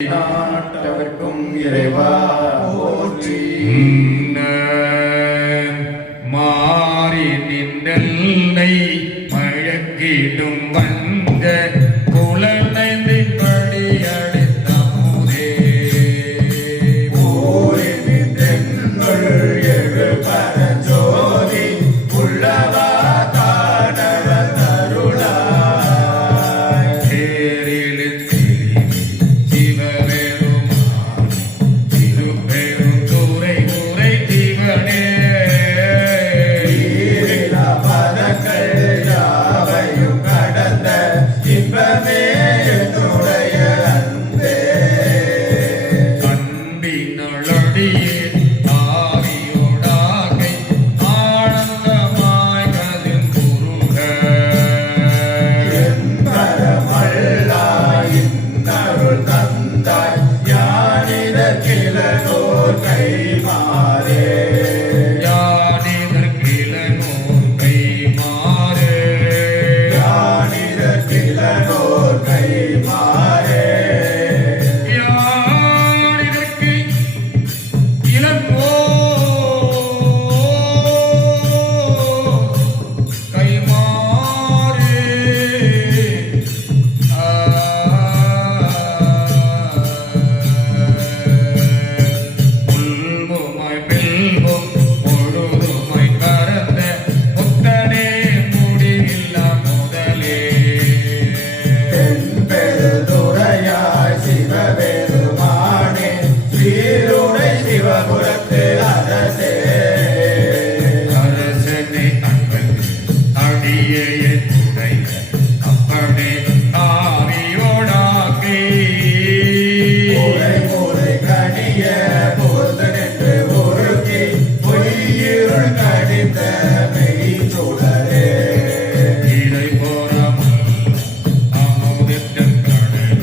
நாட்டவர்க்கும் இறைவா போற்றி. மாறி நின்றல்லை மழக்கிடும் வந்த புலனைந்து படியடித்தமுதே ஊரின் தென்னுள் எழு பரஞ்சோதி உள்ளவா காணவ தருளாய். தேரிழுத்தி சிவபெருமான் திருப்பெரும் துறை உரை சிவனே யாவையும் கடந்த இன்பமே என்னுடைய அன்பே. கண்டினொழியே ஆவியோடாகை ஆனந்தமாய் கதின் குருக என்பரமல்லா இன்னருள் தந்தாய் யானித கிளனோர் கைமாறே. யானிதற்கிலனோர் கைமாறு யானித கிளனோர் கைமாறே. யானிதற்கு இளங்கோர் கைமாறு உள்வுமாய் பில்வும் பொழுதுமாய் கறந்த முத்தனே முடிவில்லா முதலே தென்பெருதுறையாய் சிவபெருமானே சீருடை சிவபுரத்து அரசே. அரசனை அன்பன் அடியே துடைக்க அப்பனே ஆவியோடாக்கே முறை முறை கனிய போது நின்று உருக்கி பொய்யிருள் கடித்த மெய் சுடரே. இதை போராமல் அமுதித்தன் கடல்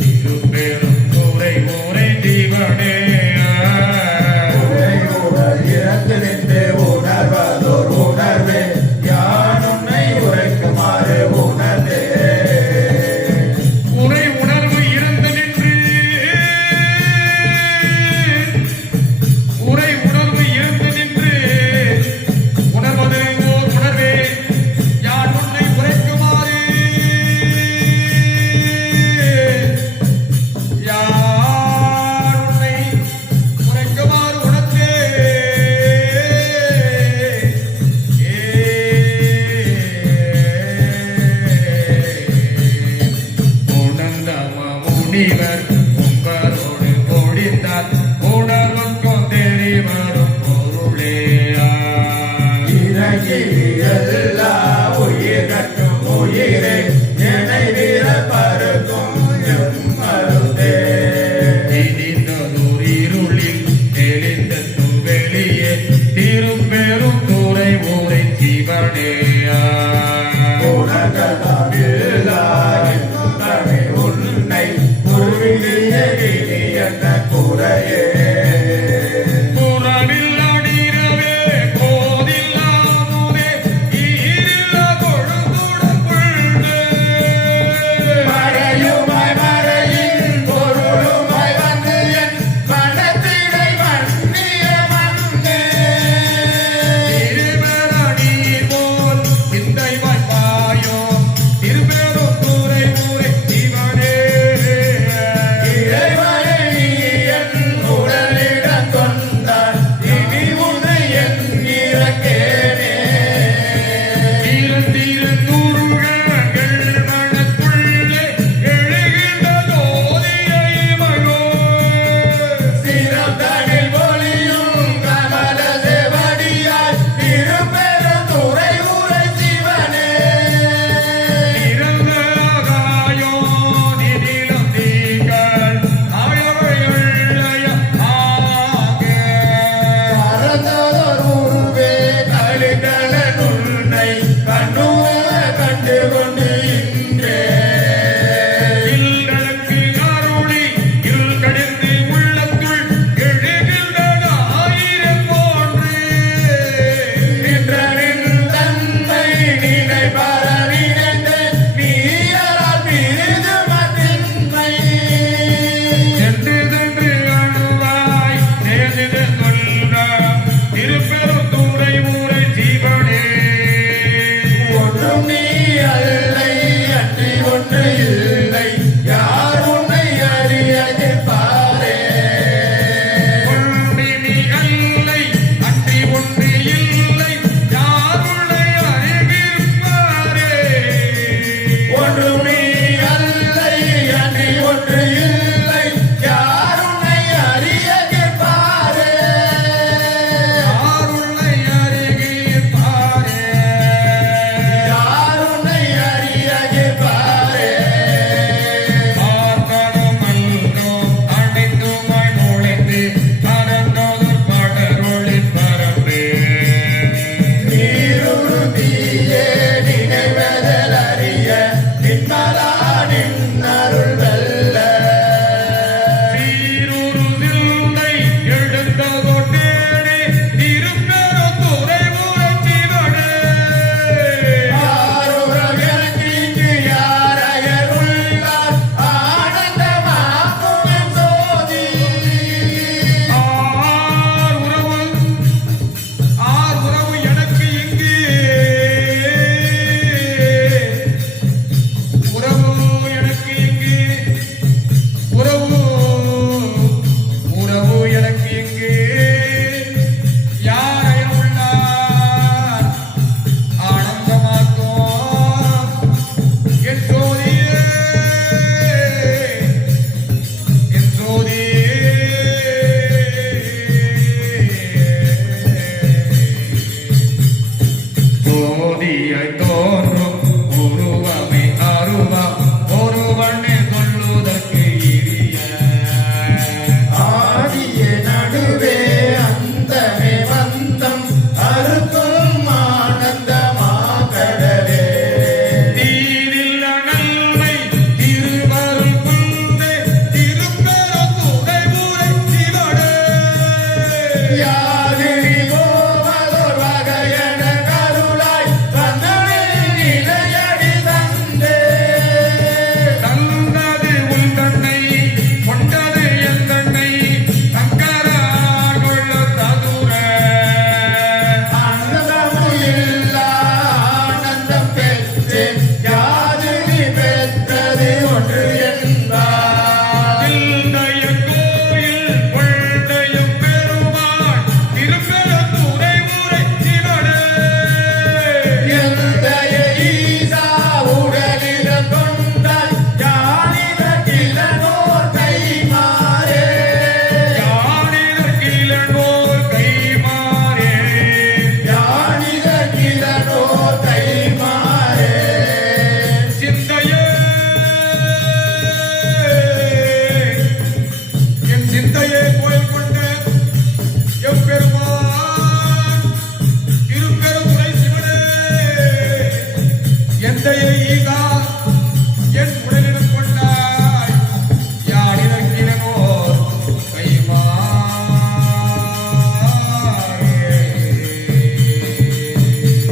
திருப்பெரும் துறை உரை தீவனே உரையுடல் இறந்து நின்று உணர்வதோர் உணர்வே யான் உன்னை உரைக்குமாறு உணர்ந்தே. உரை உணர்வு இருந்து நின்று உரை உணர்வு இருந்து நின்று உணர்வது ஓர் உணர்வே யான் உன்னை உரைக்குமாறு யான் உன்னை உரைக்குமாறு உணர்ந்தே உணர்ந்தம முனிவர் உங்களோடு கொடிந்தார் உணர்வுக்கும் தெரிவரும் பொருளே இறங்கி எல்லா உயிர்கட்டும் உயிரே நினைவிர பருக்கும் எம்மருந்தே. இனிந்ததோர் இருளில் தெளிந்ததும் வெளியே திருப்பெரும் துறை ஊரை சிவனே உனகதாவில்லா என்னும் உன்னை உருவிய என்ன குறையே.